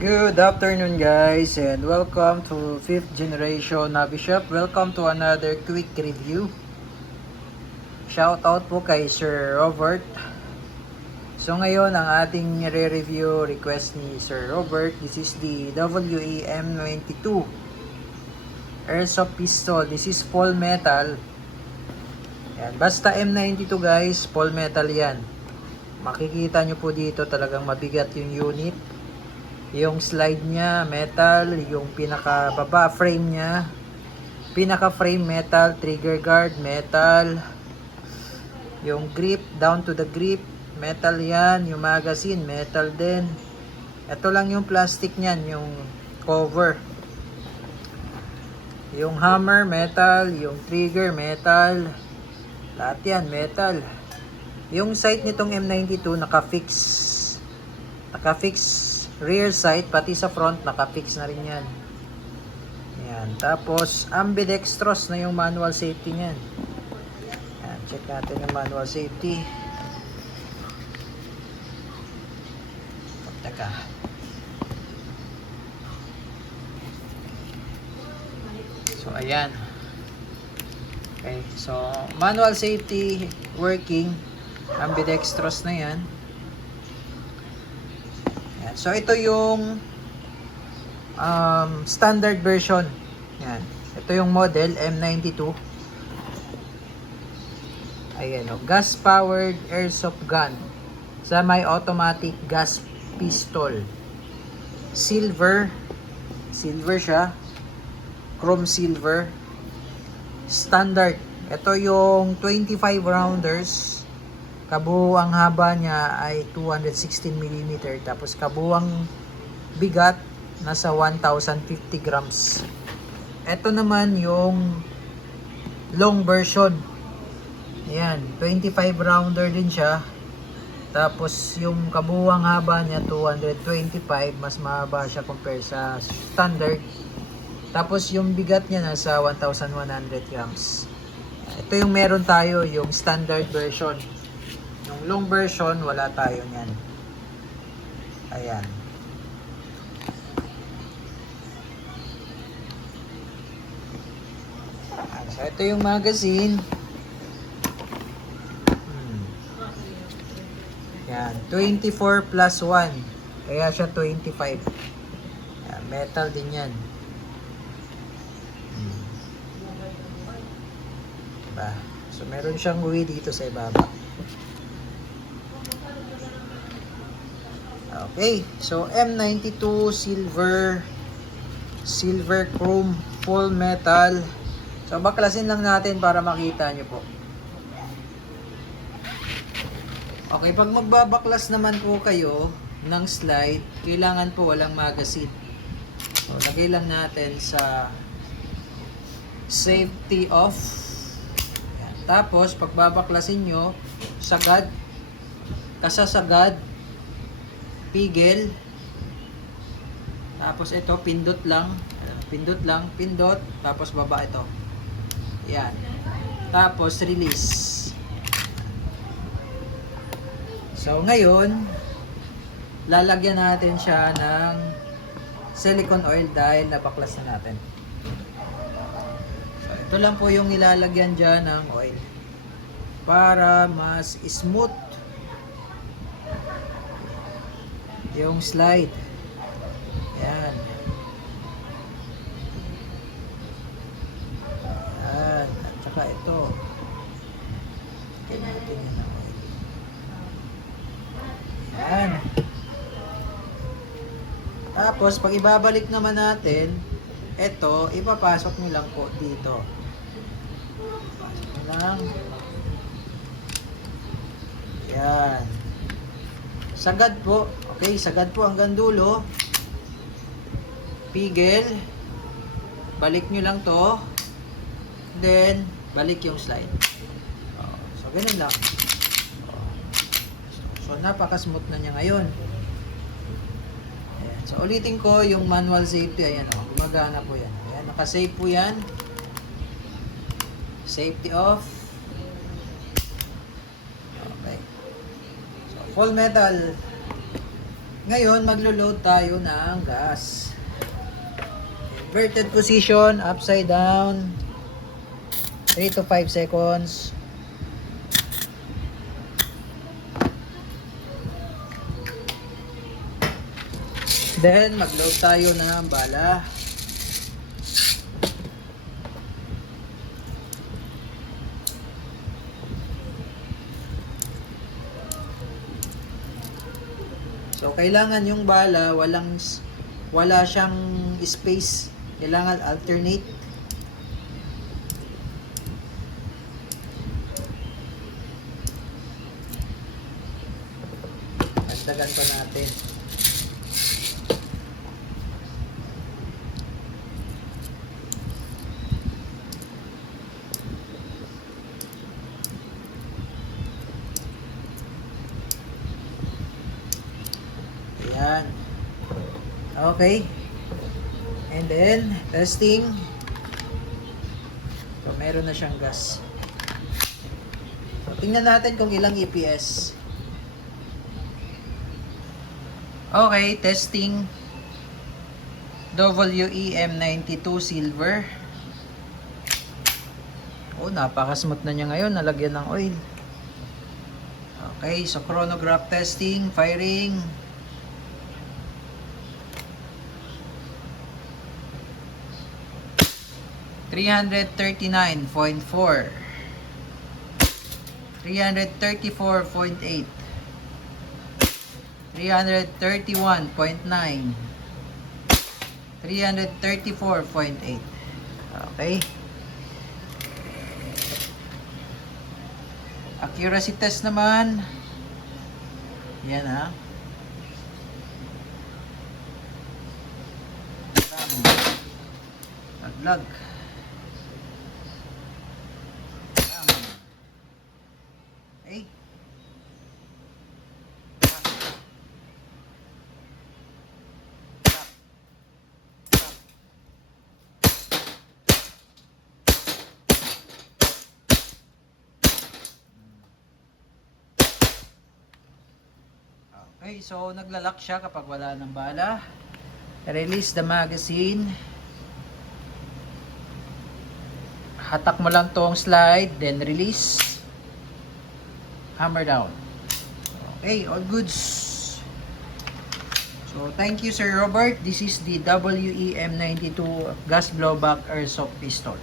Good afternoon guys and welcome to 5th generation Navi Shop. Welcome to another quick review. Shout out po kay Sir Robert. So ngayon ang ating re-review request ni Sir Robert. This is the WEM92 Airsoft Pistol. This is full metal. Yan. Basta M92 guys, full metal yan. Makikita nyo po dito talagang mabigat yung unit. Yung slide niya metal, yung pinaka baba frame niya, pinaka frame metal, trigger guard metal, yung grip down to the grip metal yan, yung magazine metal din. Ito lang yung plastic niyan, yung cover. Yung hammer metal, yung trigger metal, lahat yan metal. Yung sight nitong M92 naka-fix rear sight, pati sa front naka-fix na rin yan. Yan. Tapos ambidextrous na yung manual safety niyan. Yan, check natin yung manual safety. Teka. So ayan. Okay, so manual safety working, ambidextrous na yan. So ito yung standard version. Yan. Ito yung model M92. Ayan o. Gas powered airsoft gun. Semi-automatic gas pistol. Silver. Silver siya. Chrome silver. Standard. Ito yung 25 rounders. Kabuuang haba niya ay 216 mm. Tapos kabuuang bigat nasa 1050 grams. Ito naman yung long version. Ayan, 25 rounder din siya. Tapos yung kabuuang haba niya 225, mas mahaba siya compare sa standard. Tapos yung bigat niya nasa 1100 grams. Ito yung meron tayo, yung standard version. Yung long version, wala tayo niyan. Ayan. So, ito yung magazine. Ayan. 24 plus 1. Kaya siya 25. Ayan, metal din yan. Diba? So, meron siyang uwi dito sa ibaba. Okay, so M92 silver chrome full metal. So baklasin lang natin para makita nyo po. Okay, pag magbabaklas naman po kayo ng slide, kailangan po walang magazine. So lagay lang natin sa safety off. Yan. Tapos pag babaklasin nyo, sagad, kasasagad, pigil. Tapos ito, pindot lang. Pindot. Tapos baba ito. Yan. Tapos release. So ngayon, lalagyan natin siya ng silicone oil dahil nabaklas na natin. So ito lang po yung nilalagyan dyan ng oil. Para mas smooth yung slide. Yan. Yan. At saka ito. Yan. Tapos, pag ibabalik naman natin, ito, ipapasok nyo lang po dito. Pasok nyo lang. Yan. Sagad po. Okay, sagad po hanggang dulo. Pigil. Balik nyo lang to. Then, balik yung slide. So, ganun lang. So, napaka-smooth na niya ngayon. Ayan. So, ulitin ko yung manual safety. Ayan o, gumagana po yan. Ayan, nakasave po yan. Safety off. Okay. So, full metal. Ngayon, maglo-load tayo ng gas. Inverted position, upside down. 3 to 5 seconds. Then, mag-load tayo ng bala. So, kailangan yung bala, wala siyang space. Kailangan alternate. Dagdagan pa natin. Ayan. Okay. And then, testing. So, meron na siyang gas. So, tingnan natin kung ilang EPS. Okay, testing. WEM92 silver. Oh, napaka-smooth na niya ngayon. Nalagyan ng oil. Okay, so chronograph testing, firing. $339.4, 334.8, 331.9, 334.8. Okay. Accuracy test naman. Yan ha. Laglag. Okay. Okay, so naglalak siya kapag wala ng bala. Release the magazine. Hatak mo lang tong slide, then release. Hammer down. Okay, all goods. So, thank you Sir Robert. This is the WEM92 gas blowback airsoft pistol.